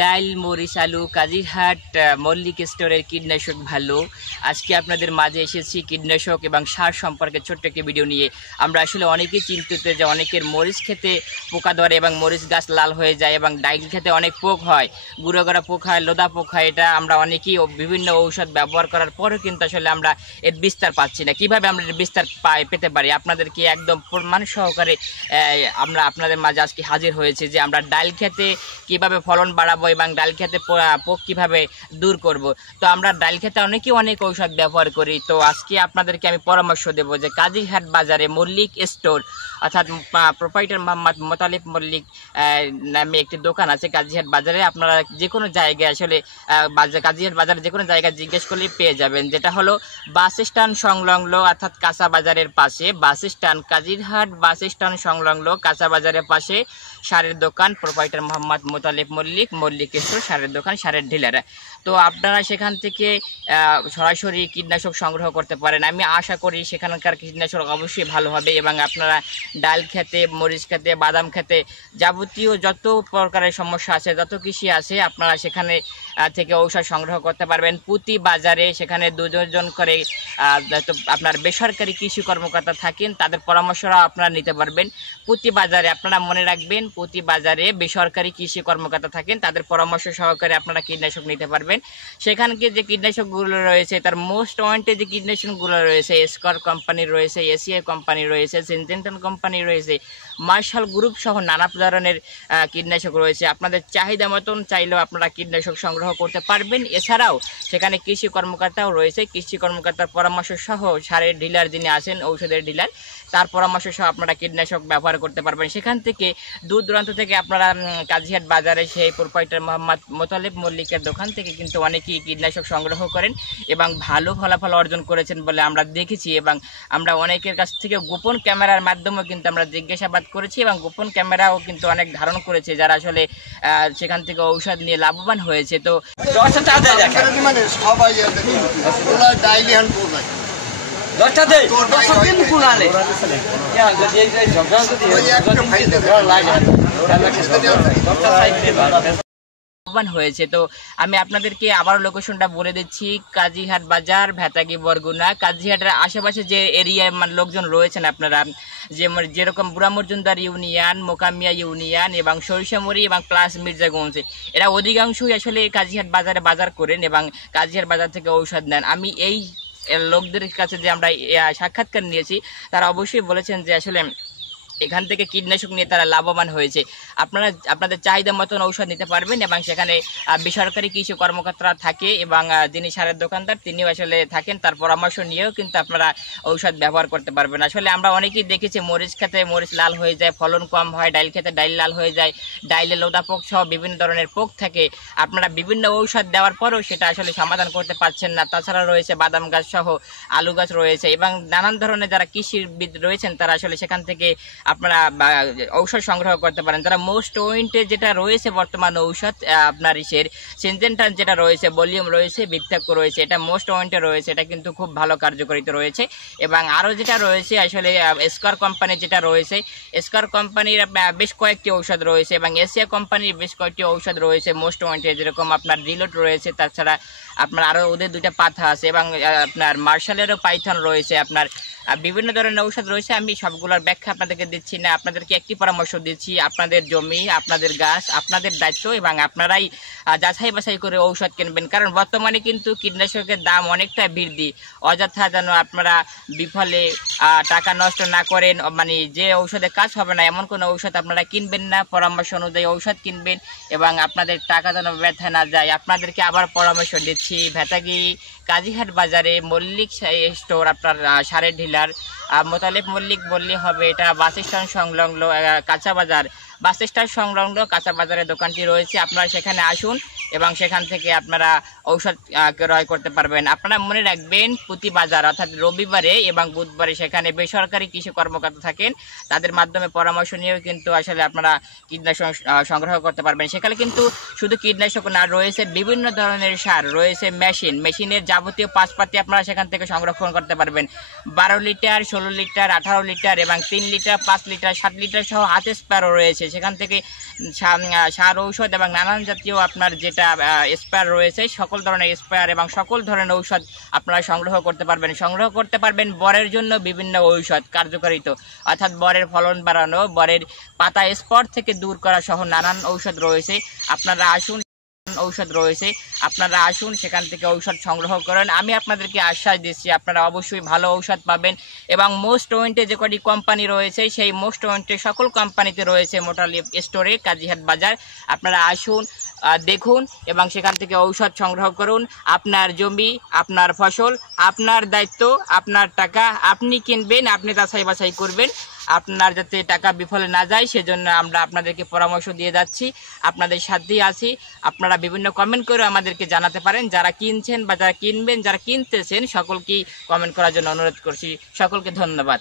ডাইল মরিচ আলু কাজিরহাট মল্লিক স্টোরের কীটনাশক ভালো। আজকে আপনাদের মাঝে এসেছি কীটনাশক এবং সার সম্পর্কে ছোট্ট একটি ভিডিও নিয়ে। আমরা আসলে অনেকেই চিন্তিত যে অনেকের মরিচ খেতে পোকা ধরে এবং মরিচ গাছ লাল হয়ে যায় এবং ডাইল খেতে অনেক পোক হয়, গুঁড়ো করা পোক হয়, লোদা পোক হয়। এটা আমরা অনেকেই বিভিন্ন ঔষধ ব্যবহার করার পরেও কিন্তু আসলে আমরা এর বিস্তার পাচ্ছি না। কীভাবে আমরা এর বিস্তার পেতে পারি আপনাদেরকে একদম প্রমাণ সহকারে আমরা আপনাদের মাঝে আজকে হাজির হয়েছি যে আমরা ডাইল খেতে কীভাবে ফলন বাড়াবো এবং ডাল খেতে পোক কীভাবে দূর করব। তো আমরা ডাল খেতে অনেকেই অনেক ঔষধ ব্যবহার করি। তো আজকে আপনাদেরকে আমি পরামর্শ দেবো যে কাজিরহাট বাজারে মল্লিক স্টোর অর্থাৎ প্রোপাইটার মোহাম্মদ মোতালেব মল্লিক নামে একটি দোকান আছে কাজিরহাট বাজারে। আপনারা যে কোনো জায়গায় আসলে কাজিরহাট বাজারে যে কোনো জায়গায় জিজ্ঞেস করলে পেয়ে যাবেন, যেটা হলো বাস স্ট্যান্ড সংলগ্ন অর্থাৎ কাঁচা বাজারের পাশে, bus stand Kazirhat bus stand সংলগ্ন কাঁচা বাজারের পাশে সারের দোকান প্রোপাইটার মোহাম্মদ মোতালেব মল্লিক স্টোর সারের দোকান, সারের ডিলার। তো আপনারা সেখান থেকে সরাসরি কীটনাশক সংগ্রহ করতে পারেন। আমি আশা করি সেখানকার কীটনাশক অবশ্যই ভালো হবে এবং আপনারা ডাল খেতে, মরিচ খেতে, বাদাম খেতে যাবতীয় যত প্রকারের সমস্যা আছে, যত কৃষি আছে, আপনারা সেখানে থেকে ঔষধ সংগ্রহ করতে পারবেন। প্রতি বাজারে সেখানে দুজন করে আপনার বেসরকারি কৃষি কর্মকর্তা থাকেন, তাদের পরামর্শরাও আপনারা নিতে পারবেন। প্রতি বাজারে আপনারা মনে রাখবেন, প্রতি বাজারে বেসরকারি কৃষি কর্মকর্তা থাকেন, তাদের পরামর্শ সহকারে আপনারা কীটনাশক নিতে পারবেন। সেখানকে যে কীটনাশকগুলো রয়েছে তার মোস্ট ওয়ান্টেড যে কীটনাশকগুলো রয়েছে, স্কর কোম্পানি রয়েছে, এসিআই কোম্পানি রয়েছে, সিনজেন্টা কোম্পানি রয়েছে, মার্শাল গ্রুপ সহ নানা ধরনের কীটনাশক রয়েছে। আপনাদের চাহিদা মতন চাইলেও আপনারা কীটনাশক সংগ্রহ করতে পারবেন। এছাড়াও সেখানে কৃষি কর্মকর্তাও রয়েছে, কৃষি কর্মকর্তার পরামর্শ সহ সারের ডিলার যিনি আছেন, ঔষধের ডিলার, তার পরামর্শ সহ আপনারা কীটনাশক ব্যবহার করতে পারবেন। সেখান থেকে দূর দূরান্ত থেকে আপনারা কাজিরহাট বাজারে সেই প্রোপাইটার মোহাম্মদ মোতালেব মল্লিকের দোকান থেকে কিন্তু অনেকেই কীটনাশক সংগ্রহ করেন এবং ভালো ফলাফল অর্জন করেছেন বলে আমরা দেখেছি। এবং আমরা অনেকের কাছ থেকে গোপন ক্যামেরার মাধ্যমেও কিন্তু আমরা জিজ্ঞাসাবাদ করেছি এবং গোপন ক্যামেরাও কিন্তু অনেক ধারণ করেছে যারা আসলে সেখান থেকে ঔষধ নিয়ে লাভবান হয়েছে। তো হয়েছে। তো আমি আপনাদেরকে আবার লোকেশনটা বলে দিচ্ছি, কাজিরহাট বাজার, ভেতাগি, বরগুনা। কাজিরহাটের আশেপাশে যে এরিয়ার লোকজন রয়েছেন আপনারা, যেরকম বুড়া মজুমদার ইউনিয়ন, মোকামিয়া ইউনিয়ন এবং সরিষামড়ি এবং প্লাস মির্জাগঞ্জ, এরা অধিকাংশই আসলে কাজিরহাট বাজারে বাজার করেন এবং কাজিরহাট বাজার থেকে ঔষধ নেন। আমি এই লোকদের কাছে যে আমরা সাক্ষাৎকার নিয়েছি, তারা অবশ্যই বলেছেন যে আসলে এখান থেকে কীটনাশক নিয়ে তারা লাভবান হয়েছে। আপনারা আপনাদের চাহিদা মতন ঔষধ নিতে পারবেন এবং সেখানে বেসরকারি কৃষি কর্মকর্তারা থাকে এবং যিনি সারের দোকানদার তিনিও আসলে থাকেন, তার পরামর্শ নিয়েও কিন্তু আপনারা ঔষধ ব্যবহার করতে পারবেন। আসলে আমরা অনেকেই দেখেছি মরিচ খেতে মরিচ লাল হয়ে যায়, ফলন কম হয়, ডাইল খেতে ডাইল লাল হয়ে যায়, ডাইলে লোদা পোক সহ বিভিন্ন ধরনের পোক থাকে। আপনারা বিভিন্ন ঔষধ দেওয়ার পরেও সেটা আসলে সমাধান করতে পারছেন না। তাছাড়া রয়েছে বাদাম গাছ সহ আলু গাছ রয়েছে এবং নানান ধরনের যারা কৃষিবিদ রয়েছেন তারা আসলে সেখান থেকে আপনারা ঔষধ সংগ্রহ করতে পারেন। তারা মোস্ট ওয়ান্টেড যেটা রয়েছে বর্তমান ঔষধ আপনার সিনজেন্টা যেটা রয়েছে, ভলিউম রয়েছে, বিত্তাক্য রয়েছে, এটা মোস্ট ওয়ান্টেড রয়েছে, এটা কিন্তু খুব ভালো কার্যকারিতা রয়েছে। এবং আরও যেটা রয়েছে আসলে স্কর কোম্পানি যেটা রয়েছে, স্কর কোম্পানির বেশ কয়েকটি ঔষধ রয়েছে এবং এসিয়া কোম্পানির বেশ কয়েকটি ঔষধ রয়েছে মোস্ট ওয়ান্টেড, যেরকম আপনার রিলোড রয়েছে, তাছাড়া আপনার আরও ওদের দুইটা পাথা আছে এবং আপনার মার্শালেরও পাইথন রয়েছে, আপনার বিভিন্ন ধরনের ঔষধ রয়েছে। আমি সবগুলোর ব্যাখ্যা আপনাদেরকে দিচ্ছি না, আপনাদেরকে একটি পরামর্শ দিচ্ছি, আপনাদের জমি, আপনাদের গাছ, আপনাদের দায়িত্ব এবং আপনারাই যাচাই বাছাই করে ঔষধ কিনবেন। কারণ বর্তমানে কিন্তু কীটনাশকের দাম অনেকটা বৃদ্ধি, অযথা যেন আপনারা বিফলে টাকা নষ্ট না করেন, মানে যে ঔষধে কাজ হবে না এমন কোনো ঔষধ আপনারা কিনবেন না, পরামর্শ অনুযায়ী ঔষধ কিনবেন এবং আপনাদের টাকা যেন ব্যর্থ না যায়। আপনাদেরকে আবার পরামর্শ দিচ্ছি, ভেতাগি কাজিরহাট বাজারে মল্লিক স্টোর, আপনার সারের ডিলার মোতালেব মল্লিক বললে হবে। এটা বাস স্ট্যান্ড সংলগ্ন কাঁচা বাজার, বাস স্ট্যান্ড সংলগ্ন কাঁচা বাজারের দোকানটি রয়েছে। আপনারা সেখানে আসুন এবং সেখান থেকে আপনারা ঔষধ ক্রয় করতে পারবেন। আপনারা মনে রাখবেন প্রতি বাজার অর্থাৎ রবিবারে এবং বুধবারে সেখানে বেসরকারি কৃষি কর্মকর্তা থাকেন, তাদের মাধ্যমে পরামর্শ নিয়েও কিন্তু আসলে আপনারা কীটনাশক সংগ্রহ করতে পারবেন। সেখানে কিন্তু শুধু কীটনাশক না, রয়েছে বিভিন্ন ধরনের সার, রয়েছে মেশিনের যাবতীয় পাঁচপাতি আপনারা সেখান থেকে সংরক্ষণ করতে পারবেন। 12 লিটার, 16 লিটার, 18 লিটার এবং 3 লিটার, 5 লিটার, 7 লিটার সহ হাতে স্প্রেয়ারও রয়েছে। সেখান থেকে সার, ঔষধ এবং নানান জাতীয় আপনার যেটা স্প্রেয়ার রয়েছে, সকল ধরনের স্প্রেয়ার এবং সকল ধরনের ঔষধ আপনারা সংগ্রহ করতে পারবেন। বরের জন্য বিভিন্ন ঔষধ কার্যকারিত, অর্থাৎ বরের ফলন বাড়ানো, বরের পাতা স্পট থেকে দূর করা সহ নানান ঔষধ রয়েছে। আপনারা আসুন সেখান থেকে ঔষধ সংগ্রহ করেন। আমি আপনাদেরকে আশ্বাস দিচ্ছি আপনারা অবশ্যই ভালো ঔষধ পাবেন। এবং মোস্ট ওয়ান্টেড যে কটি কোম্পানি রয়েছে সেই মোস্ট ওয়ান্টেড সকল কোম্পানিতে রয়েছে মোটা লিফ স্টোরে, কাজীহাট বাজার। আপনারা আসুন, দেখুন এবং সেখান থেকে ঔষধ সংগ্রহ করুন। আপনার জমি, আপনার ফসল, আপনার দায়িত্ব, আপনার টাকা, আপনি কিনবেন, আপনি যাচাই বাছাই করবেন। আপনার যাতে টাকা বিফলে না যায় সেজন্য আমরা আপনাদেরকে পরামর্শ দিয়ে যাচ্ছি, আপনাদের সাথেই আছি। আপনারা বিভিন্ন কমেন্ট করে আমাদেরকে জানাতে পারেন, যারা কিনছেন বা যারা কিনবেন, যারা কিনতেছেন সকলকেই কমেন্ট করার জন্য অনুরোধ করছি। সকলকে ধন্যবাদ।